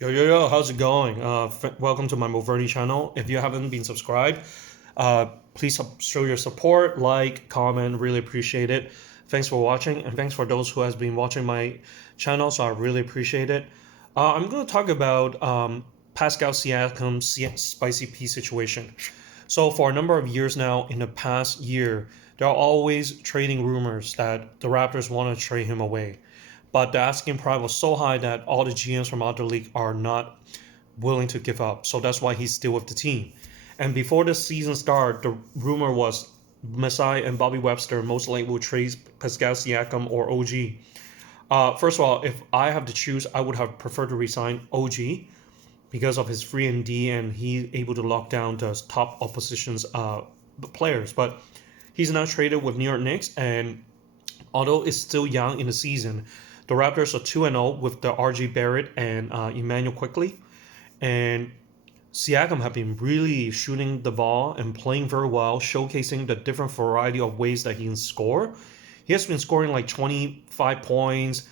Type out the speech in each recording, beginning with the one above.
Yo, how's it going? Welcome to my Moverdi channel. If you haven't been subscribed, please show your support, like, comment, really appreciate it. Thanks for watching, and thanks for those who has been watching my channel, so I really appreciate it. I'm going to talk about Pascal Siakam's spicy P situation. So for a number of years now, in the past year, there are always trading rumors that the Raptors want to trade him away, but the asking price was so high that all the GMs from other league are not willing to give up. So that's why he's still with the team. And before the season started, the rumor was Masai and Bobby Webster most likely will trade Pascal Siakam or OG. First of all, if I have to choose, I would have preferred to resign OG because of his free and D and he's able to lock down the top opposition's players. But he's now traded with New York Knicks, and although it's still young in the season, the Raptors are 2-0 with the RJ Barrett and Emmanuel Quickly. And Siakam have been really shooting the ball and playing very well, showcasing the different variety of ways that he can score. He has been scoring like 25 points,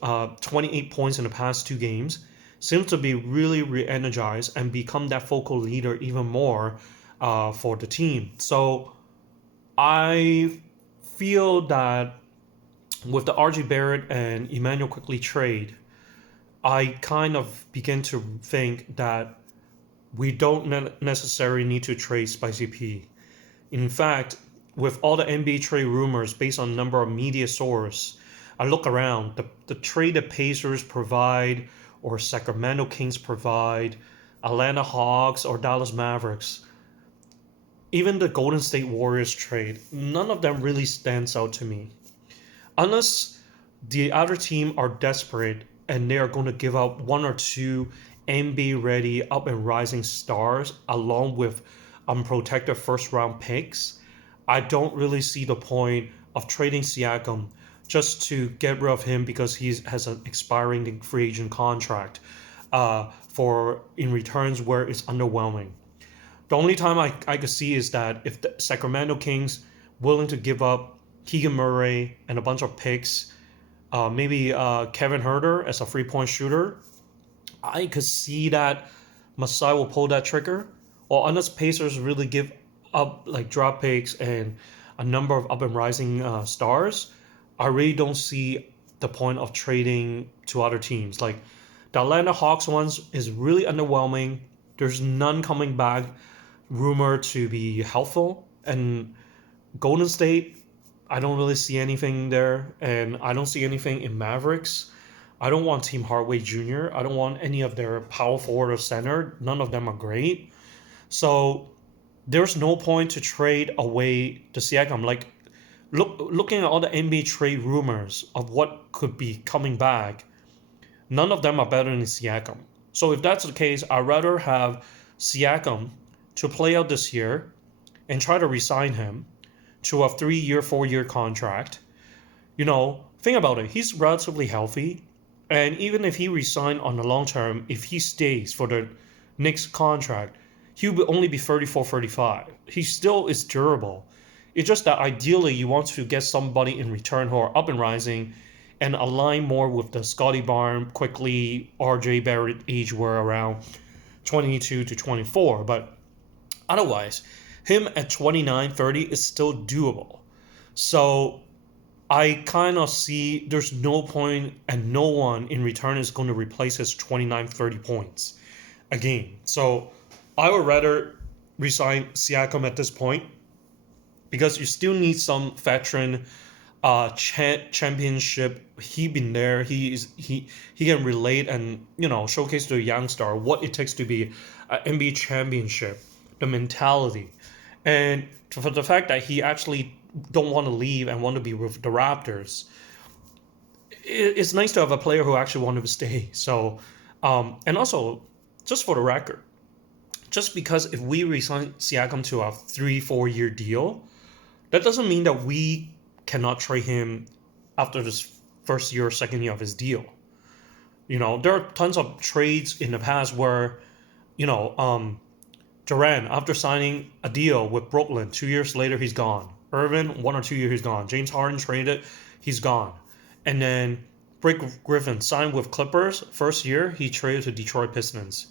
28 points in the past two games. Seems to be really re-energized and become that focal leader even more for the team. So I feel that with the RJ Barrett and Emmanuel Quickly trade, I kind of begin to think that we don't necessarily need to trade Spicy P. In fact, with all the NBA trade rumors based on number of media sources, I look around, the trade the Pacers provide or Sacramento Kings provide, Atlanta Hawks or Dallas Mavericks, even the Golden State Warriors trade, none of them really stands out to me. Unless the other team are desperate and they are going to give up one or two NBA ready up and rising stars along with unprotected first round picks, I don't really see the point of trading Siakam just to get rid of him because he has an expiring free agent contract for in returns where it's underwhelming. The only time I could see is that if the Sacramento Kings willing to give up Keegan Murray and a bunch of picks, maybe Kevin Herter as a 3 point shooter, I could see that Masai will pull that trigger. Or unless Pacers really give up like drop picks and a number of up and rising stars, I really don't see the point of trading to other teams. Like the Atlanta Hawks ones is really underwhelming. There's none coming back rumored to be helpful. And Golden State, I don't really see anything there. And I don't see anything in Mavericks. I don't want Team Hardaway Jr. I don't want any of their power forward or center. None of them are great. So there's no point to trade away the Siakam. Like looking at all the NBA trade rumors of what could be coming back, none of them are better than Siakam. So if that's the case, I'd rather have Siakam to play out this year and try to resign him to a 3 year, 4 year contract. Think about it. He's relatively healthy. And even if he resigns on the long term, if he stays for the next contract, he will only be 34, 35. He still is durable. It's just that ideally you want to get somebody in return who are up and rising and align more with the Scotty Barnes, quickly RJ Barrett age were around 22 to 24. But otherwise, him at 29, 30 is still doable. So I kind of see there's no point and no one in return is going to replace his 29, 30 points a game. So I would rather resign Siakam at this point because you still need some veteran championship. He been there. He can relate and showcase to a young star what it takes to be an NBA championship, the mentality, and for the fact that he actually don't want to leave and want to be with the Raptors. It's nice to have a player who actually wanted to stay. So, and also, just for the record, just because if we resign Siakam to a 3-4 year deal, that doesn't mean that we cannot trade him after this first year or second year of his deal. There are tons of trades in the past where, you know, um, Durant, after signing a deal with Brooklyn, 2 years later he's gone. Irvin, 1 or 2 years he's gone. James Harden traded, he's gone. And then Blake Griffin signed with Clippers. First year, he traded to Detroit Pistons.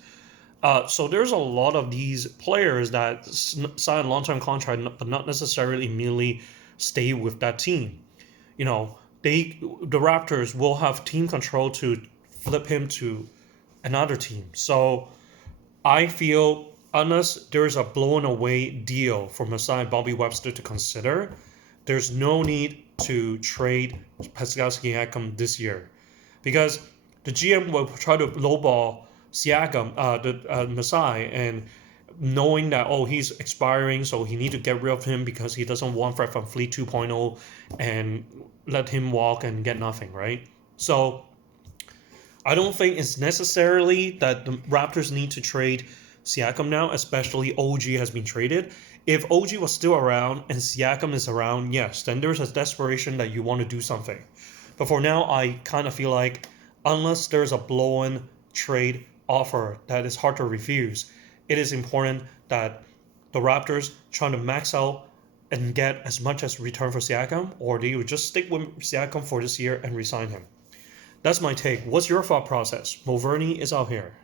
So there's a lot of these players that sign long-term contract, but not necessarily immediately stay with that team. You know, the Raptors will have team control to flip him to another team. So I feel unless there's a blown away deal for Masai and Bobby Webster to consider, there's no need to trade Pascal Siakam this year, because the GM will try to lowball Siakam, the Masai, and knowing that he's expiring, so he need to get rid of him because he doesn't want Fred VanVleet 2.0 and let him walk and get nothing, right? So I don't think it's necessarily that the Raptors need to trade Siakam now, especially OG has been traded. If OG was still around and Siakam is around, yes, then there's a desperation that you want to do something. But for now, I kind of feel like unless there's a blow-in trade offer that is hard to refuse, it is important that the Raptors trying to max out and get as much as return for Siakam, or do you just stick with Siakam for this year and resign him? That's my take. What's your thought process? Mulverney is out here.